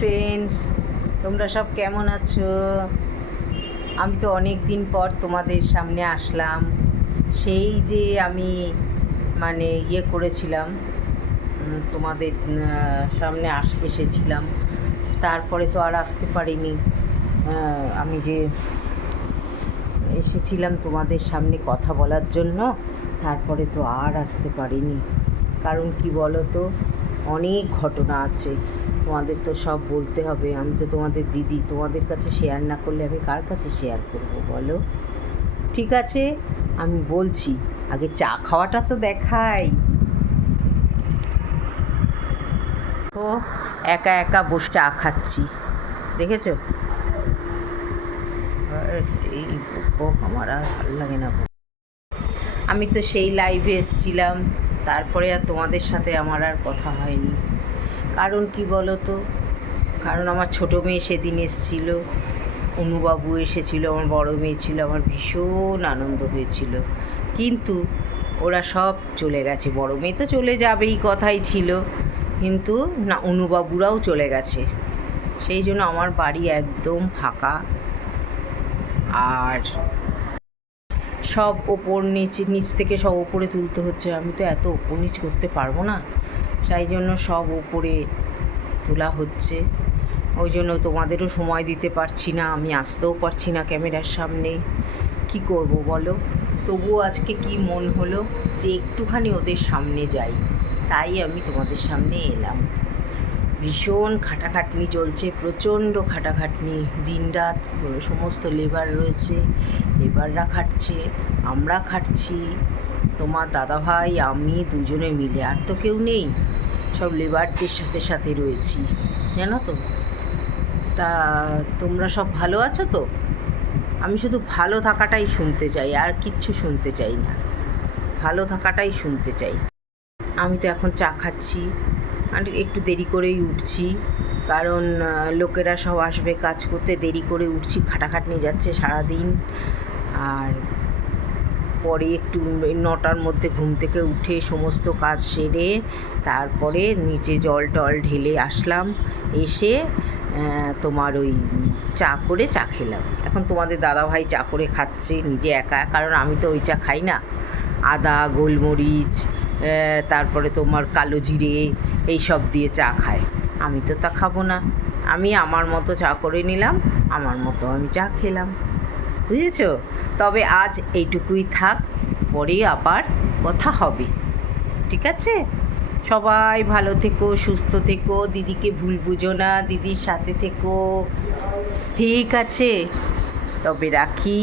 Friends, তোমরা সব কেমন আছো? আমি তো অনেক দিন পর তোমাদের সামনে আসলাম। সেই যে আমি করেছিলাম, তোমাদের সামনে এসেছিলাম, তারপরে তো আর আসতে পারিনি। আমি যে এসেছিলাম তোমাদের সামনে কথা বলার জন্য, তারপরে তো আর আসতে পারিনি। কারণ কি বলো তো, অনেক ঘটনা আছে, তোমাদের তো সব বলতে হবে। আমি তো তোমাদের দিদি, তোমাদের কাছে শেয়ার না করলে আমি কার কাছে শেয়ার করব বলো? ঠিক আছে, আমি বলছি, আগে চা খাওয়াটা তো দেখাই। ও একা একা বসে চা খাচ্ছি, দেখেছো? এই বক আমার আর ভালো লাগে না। আমি তো সেই লাইভে এসেছিলাম, তারপরে আর তোমাদের সাথে আমার আর কথা হয়নি। কারণ কি বলো তো, কারণ আমার ছোটো মেয়ে সেদিন এসেছিল, অনুবাবু এসেছিল, আমার বড় মেয়ে ছিল, আমার ভীষণ আনন্দ হয়েছিল। কিন্তু ওরা সব চলে গেছে। বড় মেয়ে তো চলে যাবেই, কথাই ছিল, কিন্তু না, অনুবাবুরাও চলে গেছে। সেই জন্য আমার বাড়ি একদম ফাঁকা, আর সব ওপর নিচ থেকে সব ওপরে তুলতে হচ্ছে। আমি তো এত ওপর নিচ করতে পারবো না, তাই জন্য সব ওপরে তোলা হচ্ছে। ওই জন্য তোমাদেরও সময় দিতে পারছি না, আমি আসতেও পারছি না ক্যামেরার সামনে। কি করব বলো? তবুও আজকে কি মন হলো যে একটুখানি ওদের সামনে যাই, তাই আমি তোমাদের সামনে এলাম। ভীষণ খাটাখাটনি চলছে, প্রচণ্ড খাটাখাটনি, দিনরাত সমস্ত লেবার রয়েছে, লেবাররা খাটছে, আমরা খাটছি, তোমার দাদাভাই আমি দুজনে মিলে, আর তো কেউ নেই, সব লেবারদের সাথে সাথে রয়েছি, জানো তো। তা তোমরা সব ভালো আছো তো? আমি শুধু ভালো থাকাটাই শুনতে চাই, আর কিচ্ছু শুনতে চাই না, ভালো থাকাটাই শুনতে চাই। আমি তো এখন চা খাচ্ছি, আর একটু দেরি করেই উঠছি, কারণ লোকেরা সব আসবে কাজ করতে, দেরি করে উঠছি, খাটাখাটনি যাচ্ছে সারাদিন। আর পরে একটু 9টার মধ্যে ঘুম থেকে উঠে সমস্ত কাজ সেরে তারপরে নিচে জল টল ঢেলে আসলাম, এসে তোমার ওই চা খেলাম। এখন তোমাদের দাদাভাই চা করে খাচ্ছে নিজে একা, কারণ আমি তো ওই চা খাই না, আদা গোলমরিচ তারপরে তোমার কালো জিরে এইসব দিয়ে চা খায়। আমি তো তা খাবো না, আমি আমার মতো চা করে নিলাম, আমার মতো আমি চা খেলাম, বুঝেছো? তবে আজ এইটুকুই থাক, পরে আবার কথা হবে, ঠিক আছে? সবাই ভালো থেকো, সুস্থ থেকো, দিদিকে ভুল বুঝো না, দিদির সাথে থেকো, ঠিক আছে? তবে রাখি।